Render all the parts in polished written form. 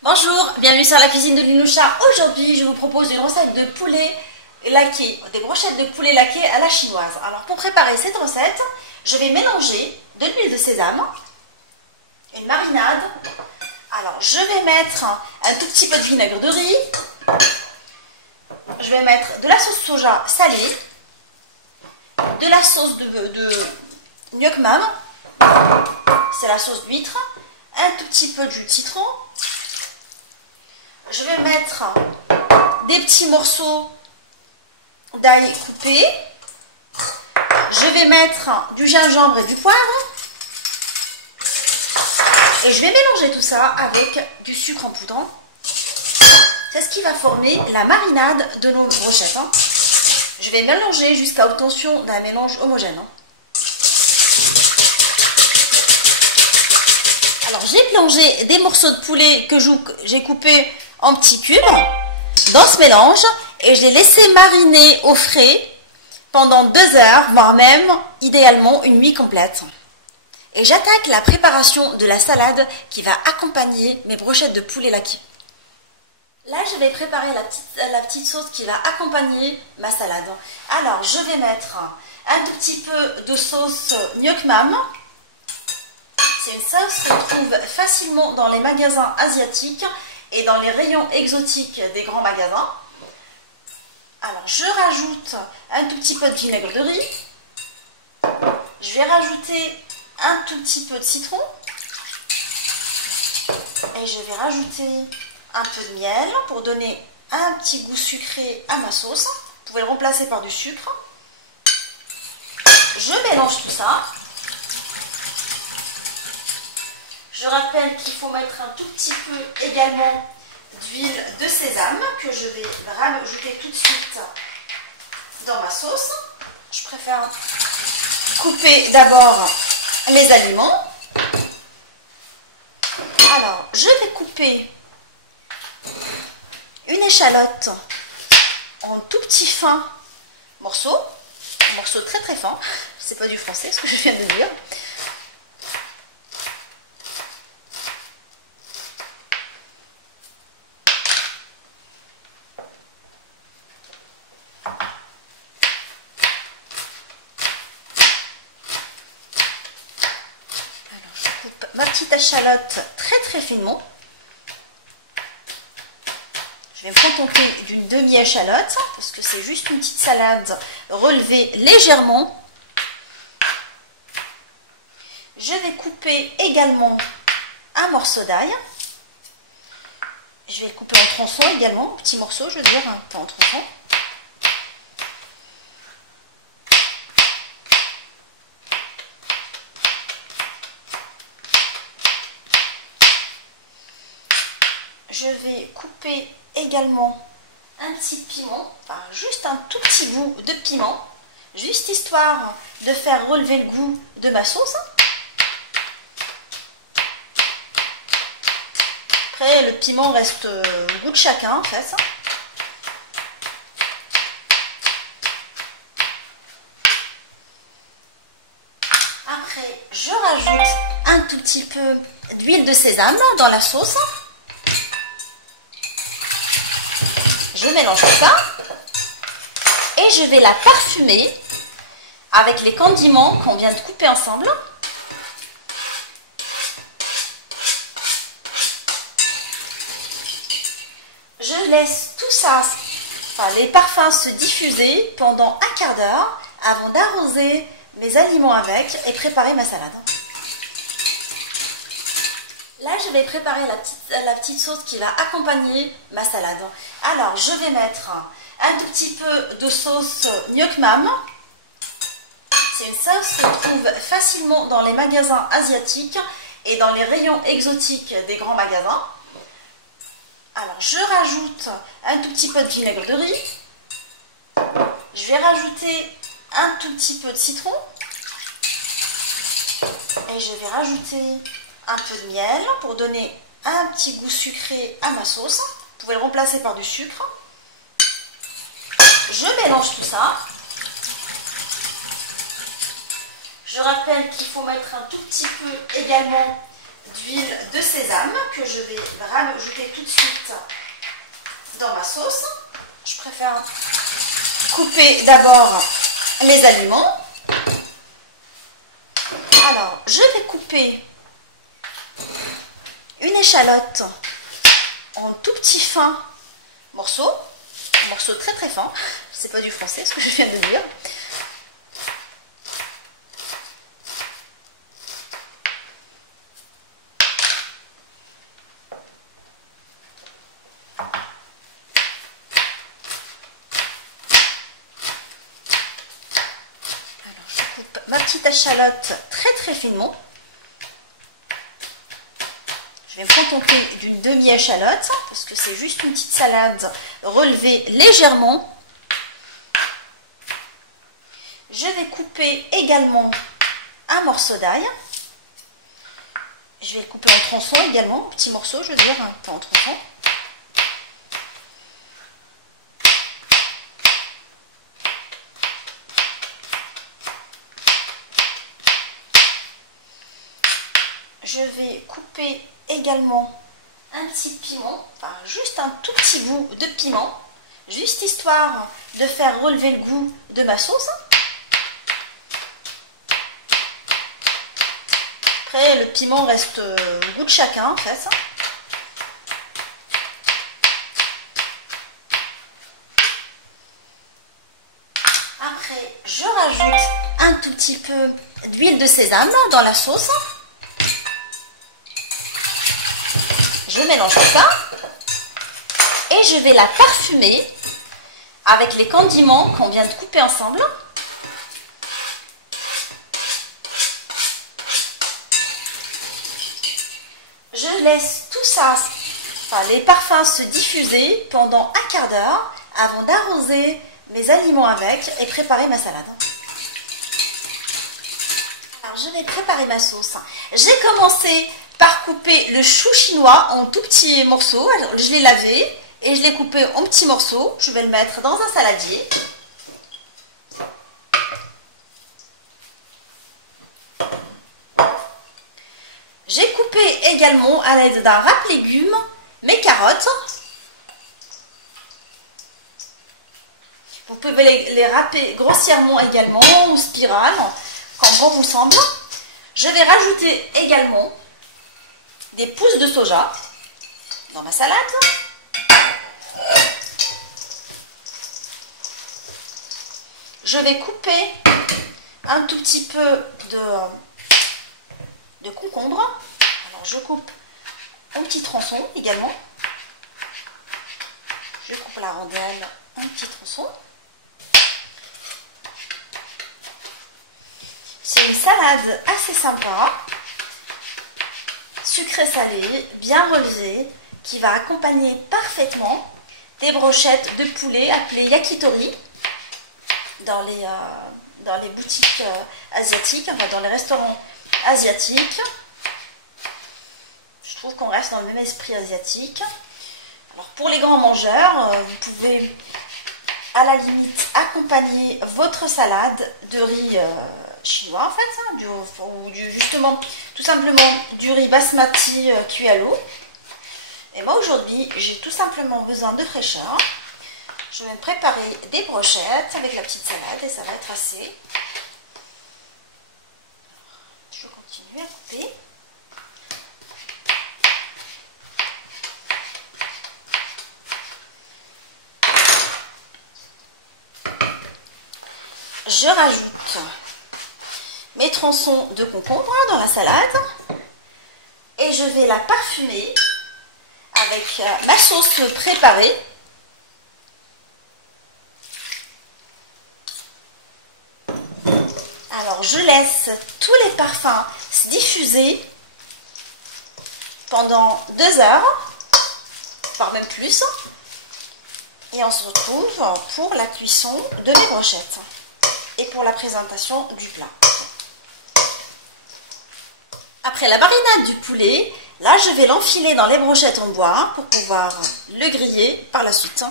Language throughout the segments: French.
Bonjour, bienvenue sur la cuisine de Linoucha. Aujourd'hui, je vous propose une recette de poulet laqué, des brochettes de poulet laqué à la chinoise. Alors, pour préparer cette recette, je vais mélanger de l'huile de sésame, une marinade. Alors, je vais mettre un tout petit peu de vinaigre de riz. Je vais mettre de la sauce soja salée, de la sauce de gnoc mam, c'est la sauce d'huître, un tout petit peu de jus de citron. Je vais mettre des petits morceaux d'ail coupés. Je vais mettre du gingembre et du poivre. Et je vais mélanger tout ça avec du sucre en poudre. C'est ce qui va former la marinade de nos brochettes. Je vais mélanger jusqu'à obtention d'un mélange homogène. Alors j'ai plongé des morceaux de poulet que j'ai coupés en petits cubes dans ce mélange et je l'ai laissé mariner au frais pendant 2 heures, voire même idéalement une nuit complète. Et j'attaque la préparation de la salade qui va accompagner mes brochettes de poulet laqué. Là, je vais préparer la petite sauce qui va accompagner ma salade. Alors, je vais mettre un tout petit peu de sauce gnoc mam. C'est une sauce qu'on trouve facilement dans les magasins asiatiques et dans les rayons exotiques des grands magasins. Alors, je rajoute un tout petit peu de vinaigre de riz. Je vais rajouter un tout petit peu de citron. Et je vais rajouter un peu de miel pour donner un petit goût sucré à ma sauce. Vous pouvez le remplacer par du sucre. Je mélange tout ça. Je rappelle qu'il faut mettre un tout petit peu également d'huile de sésame que je vais rajouter tout de suite dans ma sauce. Je préfère couper d'abord les aliments. Alors, je vais couper une échalote en tout petits fins morceaux très très fins. C'est pas du français ce que je viens de dire. Ma petite échalote très très finement. Je vais me contenter d'une demi-échalote parce que c'est juste une petite salade relevée légèrement. Je vais couper également un morceau d'ail. Je vais le couper en tronçons également, petits morceaux je veux dire, pas en tronçons. Je vais couper également un petit piment, enfin juste un tout petit bout de piment, juste histoire de faire relever le goût de ma sauce. Après, le piment reste au goût de chacun en fait. Après, je rajoute un tout petit peu d'huile de sésame dans la sauce. Je mélange tout ça et je vais la parfumer avec les condiments qu'on vient de couper ensemble. Je laisse tout ça, enfin les parfums se diffuser pendant un quart d'heure avant d'arroser mes aliments avec et préparer ma salade. Là, je vais préparer la petite sauce qui va accompagner ma salade. Alors, je vais mettre un tout petit peu de sauce gnoc mam. C'est une sauce qu'on trouve facilement dans les magasins asiatiques et dans les rayons exotiques des grands magasins. Alors, je rajoute un tout petit peu de vinaigre de riz. Je vais rajouter un tout petit peu de citron. Et je vais rajouter un peu de miel pour donner un petit goût sucré à ma sauce. Vous pouvez le remplacer par du sucre. Je mélange tout ça. Je rappelle qu'il faut mettre un tout petit peu également d'huile de sésame que je vais rajouter tout de suite dans ma sauce. Je préfère couper d'abord les aliments. Alors, je vais couper une échalote en tout petits fins morceaux très très fins. C'est pas du français ce que je viens de dire. Ma petite échalote très très finement. Je vais me contenter d'une demi-échalote parce que c'est juste une petite salade relevée légèrement. Je vais couper également un morceau d'ail. Je vais le couper en tronçons également, petits morceaux je veux dire, pas en tronçons. Je vais couper également un petit piment, enfin juste un tout petit bout de piment, juste histoire de faire relever le goût de ma sauce. Après, le piment reste au goût de chacun en fait. Après, je rajoute un tout petit peu d'huile de sésame dans la sauce. Je mélange ça et je vais la parfumer avec les condiments qu'on vient de couper ensemble. Je laisse tout ça, enfin les parfums se diffuser pendant un quart d'heure avant d'arroser mes aliments avec et préparer ma salade. Alors je vais préparer ma sauce. J'ai commencé par couper le chou chinois en tout petits morceaux. Alors, je l'ai lavé et je l'ai coupé en petits morceaux. Je vais le mettre dans un saladier. J'ai coupé également à l'aide d'un râpe-légumes mes carottes. Vous pouvez les râper grossièrement également ou spirale, comme bon vous semble. Je vais rajouter également des pousses de soja dans ma salade. Je vais couper un tout petit peu de concombre. Alors je coupe en petits tronçons également. Je coupe la rondelle en petits tronçons. C'est une salade assez sympa, sucré-salé, bien relevé, qui va accompagner parfaitement des brochettes de poulet appelées yakitori dans les boutiques asiatiques, enfin dans les restaurants asiatiques. Je trouve qu'on reste dans le même esprit asiatique. Alors pour les grands mangeurs, vous pouvez à la limite accompagner votre salade de riz chinois en fait, ou justement tout simplement du riz basmati cuit à l'eau. Et moi aujourd'hui j'ai tout simplement besoin de fraîcheur. Je vais me préparer des brochettes avec la petite salade et ça va être assez. Je continue à couper. Je rajoute mes tronçons de concombre dans la salade et je vais la parfumer avec ma sauce préparée. Alors je laisse tous les parfums se diffuser pendant 2 heures, voire même plus, et on se retrouve pour la cuisson de mes brochettes et pour la présentation du plat. Après la marinade du poulet, là je vais l'enfiler dans les brochettes en bois pour pouvoir le griller par la suite.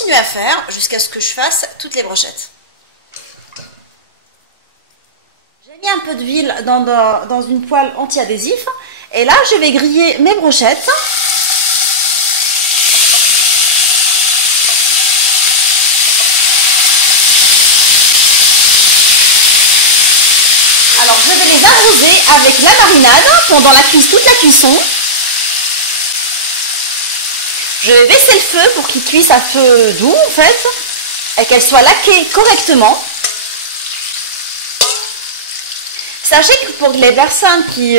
continue à faire jusqu'à ce que je fasse toutes les brochettes. J'ai mis un peu d'huile dans une poêle anti-adhésif. Et là, je vais griller mes brochettes. Alors, je vais les arroser avec la marinade pendant toute la cuisson. Je vais baisser le feu pour qu'ils cuisent à feu doux, en fait, et qu'elles soient laquées correctement. Sachez que pour les personnes qui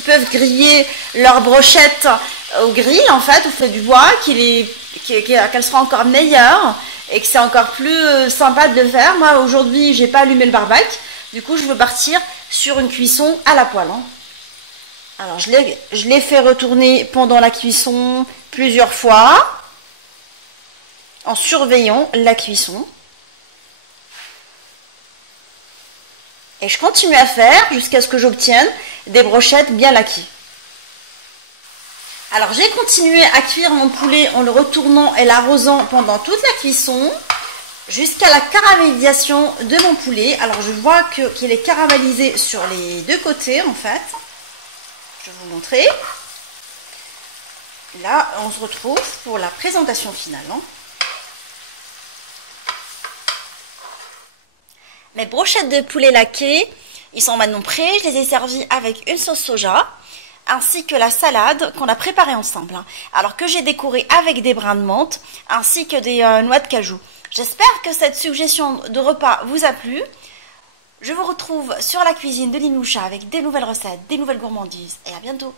peuvent griller leurs brochettes au grill, en fait, au feu du bois, qu'elles seront encore meilleures et que c'est encore plus sympa de le faire. Moi, aujourd'hui, j'ai pas allumé le barbecue. Du coup, je veux partir sur une cuisson à la poêle. Alors, je l'ai fait retourner pendant la cuisson plusieurs fois en surveillant la cuisson. Et je continue à faire jusqu'à ce que j'obtienne des brochettes bien laquées. Alors j'ai continué à cuire mon poulet en le retournant et l'arrosant pendant toute la cuisson jusqu'à la caramélisation de mon poulet. Alors je vois qu'il est caramélisé sur les deux côtés en fait. Je vais vous montrer. Là on se retrouve pour la présentation finale. Mes brochettes de poulet laquées, ils sont maintenant prêts. Je les ai servis avec une sauce soja, ainsi que la salade qu'on a préparée ensemble. Alors que j'ai décoré avec des brins de menthe, ainsi que des noix de cajou. J'espère que cette suggestion de repas vous a plu. Je vous retrouve sur la cuisine de Linoucha avec des nouvelles recettes, des nouvelles gourmandises. Et à bientôt.